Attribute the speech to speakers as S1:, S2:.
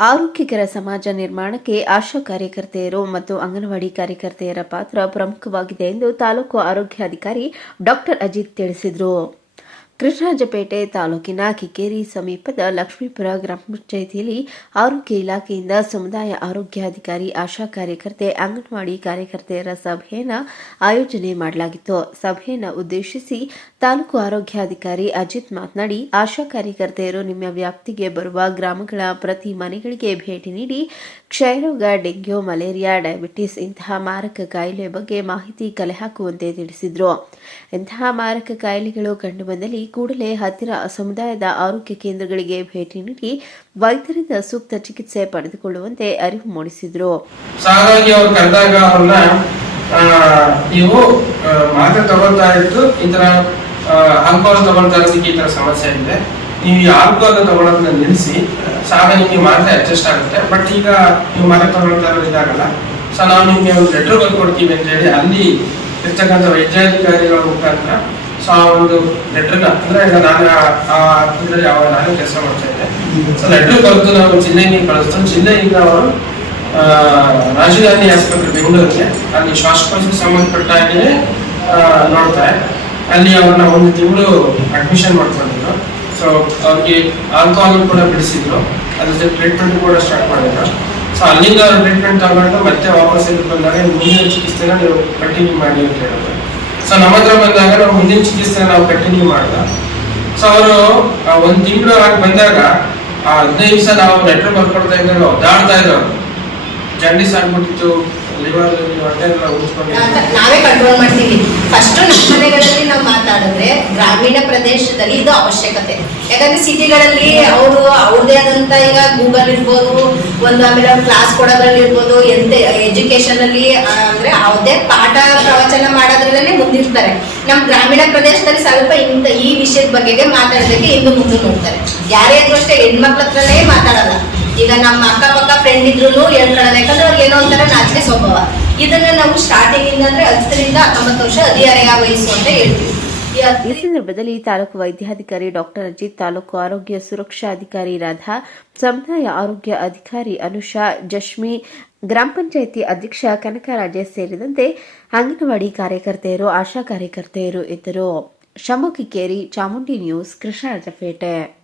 S1: ಆರೋಗ್ಯಕರ ಸಮಾಜ ನಿರ್ಮಾಣಕ್ಕೆ ಆಶಾ ಕಾರ್ಯಕರ್ತೆಯರು ಮತ್ತು ಅಂಗನವಾಡಿ ಕಾರ್ಯಕರ್ತೆಯರ ಪಾತ್ರ ಪ್ರಮುಖವಾಗಿದೆ ಎಂದು ತಾಲೂಕು ಆರೋಗ್ಯಾಧಿಕಾರಿ ಡಾಕ್ಟರ್ ಅಜಿತ್ ತಿಳಿಸಿದರು. ಕೃಷ್ಣರಾಜಪೇಟೆ ತಾಲೂಕಿನ ಕಿಕ್ಕೇರಿ ಸಮೀಪದ ಲಕ್ಷ್ಮೀಪುರ ಗ್ರಾಮ ಪಂಚಾಯಿತಿಯಲ್ಲಿ ಆರೋಗ್ಯ ಇಲಾಖೆಯಿಂದ ಸಮುದಾಯ ಆರೋಗ್ಯಾಧಿಕಾರಿ ಆಶಾ ಕಾರ್ಯಕರ್ತೆ, ಅಂಗನವಾಡಿ ಕಾರ್ಯಕರ್ತೆಯರ ಸಭೆಯನ್ನು ಆಯೋಜನೆ ಮಾಡಲಾಗಿತ್ತು. ಸಭೆಯನ್ನು ಉದ್ದೇಶಿಸಿ ತಾಲೂಕು ಆರೋಗ್ಯಾಧಿಕಾರಿ ಅಜಿತ್ ಮಾತನಾಡಿ, ಆಶಾ ಕಾರ್ಯಕರ್ತೆಯರು ನಿಮ್ಮ ವ್ಯಾಪ್ತಿಗೆ ಬರುವ ಗ್ರಾಮಗಳ ಪ್ರತಿ ಮನೆಗಳಿಗೆ ಭೇಟಿ ನೀಡಿ ಕ್ಷಯರೋಗ ಡೆಂಗ್ಯೂ, ಮಲೇರಿಯಾ, ಡಯಾಬಿಟಿಸ್ ಇಂತಹ ಮಾರಕ ಕಾಯಿಲೆ ಬಗ್ಗೆ ಮಾಹಿತಿ ಕಲೆ ಹಾಕುವಂತೆ ತಿಳಿಸಿದರು. ಇಂತಹ ಮಾರಕ ಕಾಯಿಲೆಗಳು ಕಂಡುಬಂದಲ್ಲಿ ಕೂಡಲೇ ಹತ್ತಿರ ಸಮುದಾಯದ ಆರೋಗ್ಯ ಕೇಂದ್ರಗಳಿಗೆ ಭೇಟಿ ನೀಡಿ ವೈದ್ಯರಿಂದ ಸೂಕ್ತ ಚಿಕಿತ್ಸೆ ಪಡೆದುಕೊಳ್ಳುವಂತೆ ಅರಿವು ಮೂಡಿಸಿದ್ರು.
S2: ನೀವು ಮಾತ್ರೆ ತಗೊಳ್ತಾ ಇದ್ದು ಈ ತರ ಆಲ್ಕೋಹಾಲ್ ತಗೊಳ್ತಾ ಇರೋದಕ್ಕೆ ಈ ತರ ಸಮಸ್ಯೆ ಇದೆ. ನೀವು ಈ ಆಲ್ಕೋಹಾಲ್ ತಗೊಳ್ಳೋದನ್ನ ನಿಲ್ಲಿಸಿ ಸಾಗ ನಿಮಗೆ ಮಾತ್ರೆ ಅಡ್ಜಸ್ಟ್ ಆಗುತ್ತೆ. ಬಟ್ ಈಗ ನೀವು ಮಾತ್ರೆ ತಗೊಳ್ತಾ ಇರೋದು ಇದಾಗಲ್ಲ. ಸೊ ನಾವು ನಿಮಗೆ ಒಂದು ಲೆಟರ್ ಕೊಡ್ತೀವಿ ಅಂತ ಹೇಳಿ ಅಲ್ಲಿ ಇರ್ತಕ್ಕಂಥ ವೈದ್ಯಾಧಿಕಾರಿಗಳ ಮುಖಾಂತರ ಸೊ ಆ ಒಂದು ಲೆಟರ್ನ ಅಂದ್ರೆ ನಾನು ಆ- ಆಸ್ಪತ್ರೆಯಲ್ಲಿ ಯಾವ ನಾನು ಕೆಲಸ ಮಾಡ್ತಾ ಇದ್ದೆ. ಸೊ ಲೆಟರ್ ಬರೆದು ನಾವು ಜಿಲ್ಲೆಗೆ ಕಳಿಸ್ತು. ಜಿಲ್ಲೆಯಿಂದ ಅವರು ರಾಜೀವ್ ಗಾಂಧಿ ಆಸ್ಪತ್ರೆ ಬೆಂಗಳೂರಿಗೆ, ಅಲ್ಲಿ ಶ್ವಾಸಕೋಶಕ್ಕೆ ಸಂಬಂಧಪಟ್ಟ ಹಾಗೆ ನೋಡ್ತಾರೆ. ಅಲ್ಲಿ ಅವ್ರನ್ನ ಒಂದು ತಿಂಗಳು ಅಡ್ಮಿಷನ್ ಮಾಡ್ಕೊಂಡಿದ್ರು. ಸೊ ಅವ್ರಿಗೆ ಆಲ್ಕೋಹಾಲ್ ಕೂಡ ಬಿಡಿಸಿದ್ರು. ಅದ್ರ ಜೊತೆ ಟ್ರೀಟ್ಮೆಂಟ್ ಕೂಡ ಸ್ಟಾರ್ಟ್ ಮಾಡಿದ್ರು. ಸೊ ಅಲ್ಲಿಂದ ಟ್ರೀಟ್ಮೆಂಟ್ ತಗೊಂಡು ಮತ್ತೆ ವಾಪಸ್ ಇಲ್ಲಿ ಬಂದಾಗ ಮುಂದಿನ ಚಿಕಿತ್ಸೆನ ನೀವು ಕಂಟಿನ್ಯೂ ಮಾಡಿ ಅಂತ ಹೇಳಿದ್ರು. ಸೊ ನಮ್ಮ ಹತ್ರ ಬಂದಾಗ ನಾವು ಮುಂದಿನ ಚಿಕಿತ್ಸೆ ನಾವು ಕಂಟಿನ್ಯೂ ಮಾಡಿದ ಸೊ ಅವರು ಒಂದು ತಿಂಗಳು ಹಾಗೆ ಬಂದಾಗ, ಆ, ಹದಿನೈದು ದಿವಸ ನಾವು ಲೆಟರ್ ಬರ್ಕೊಡ್ತಾ ಇದ್ದಾಗ ಒದ್ದಾಡ್ತಾ ಇದ್ದವರು ಜಂಡಿಸ್ ಆಗ್ಬಿಟ್ಟಿತ್ತು ಲಿವರ್
S3: ನಾವೇ ಕಂಟ್ರೋಲ್ ಮಾಡ್ತೀವಿ. ಫಸ್ಟ್ ನಮ್ಮ ಮನೆಗಳಲ್ಲಿ ನಾವು ಮಾತಾಡಿದ್ರೆ ಗ್ರಾಮೀಣ ಪ್ರದೇಶದಲ್ಲಿ ಇದು ಅವಶ್ಯಕತೆ. ಯಾಕಂದ್ರೆ ಸಿಟಿಗಳಲ್ಲಿ ಅವರು ಅವ್ರದೇ ಆದಂತ ಈಗ ಗೂಗಲ್ ಇರ್ಬೋದು, ಒಂದು ಆಮೇಲೆ ಕ್ಲಾಸ್ ಕೊಡೋದ್ರಲ್ಲಿ ಇರ್ಬೋದು, ಎಂತ ಎಜುಕೇಶನ್ ಅಲ್ಲಿ ಯಾವುದೇ ಪಾಠ ಪ್ರವಚನ ಮಾಡೋದ್ರಲ್ಲೇ ಮುಂದಿರ್ತಾರೆ. ನಮ್ಮ ಗ್ರಾಮೀಣ ಪ್ರದೇಶದಲ್ಲಿ ಸ್ವಲ್ಪ ಇಂಥ ಈ ವಿಷಯದ ಬಗ್ಗೆ ಮಾತಾಡೋದಕ್ಕೆ ಇಂದು ಮುಂದೆ ನೋಡ್ತಾರೆ. ಯಾರೇ ಇದ್ರು ಅಷ್ಟೇ ಹೆಣ್ಮಕ್ಳ ಹತ್ರನೇ ಮಾತಾಡಲ್ಲ. ಈಗ ನಮ್ಮ ಅಕ್ಕಪಕ್ಕ ಫ್ರೆಂಡ್ ಇದ್ರು ಹೇಳ್ಕೊಳ್ಳಲ್ಲ ಯಾಕಂದ್ರೆ ಅವ್ರಿಗೆ ಏನೋ ಒಂಥರ ನಾಚಿಕೆ ಸ್ವಭಾವ. ಇದನ್ನ ನಾವು ಸ್ಟಾರ್ಟಿಂಗ್ ಇಂದ ಅಂದ್ರೆ ಹತ್ತರಿಂದ ಹತ್ತೊಂಬತ್ತು ವರ್ಷ ಹದಿಹರೆಯ ವಯಸ್ಸು ಅಂತ ಹೇಳ್ತೀವಿ. ಈ
S1: ಸಂದರ್ಭದಲ್ಲಿ ತಾಲೂಕು ವೈದ್ಯಾಧಿಕಾರಿ ಡಾಕ್ಟರ್ ಅಜಿತ್, ತಾಲೂಕು ಆರೋಗ್ಯ ಸುರಕ್ಷಾ ಅಧಿಕಾರಿ ರಾಧಾ ಸಮುದಾಯ ಆರೋಗ್ಯ ಅಧಿಕಾರಿ ಅನುಷಾ, ಜಶ್ಮಿ ಗ್ರಾಮ ಪಂಚಾಯಿತಿ ಅಧ್ಯಕ್ಷ ಕನಕರಾಜೇಶ್ ಸೇರಿದಂತೆ ಅಂಗನವಾಡಿ ಕಾರ್ಯಕರ್ತೆಯರು ಆಶಾ ಕಾರ್ಯಕರ್ತೆಯರು ಇದ್ದರು. ಕಿಕ್ಕೇರಿ ಚಾಮುಂಡಿ ನ್ಯೂಸ್ ಕೃಷ್ಣರಾಜಪೇಟೆ.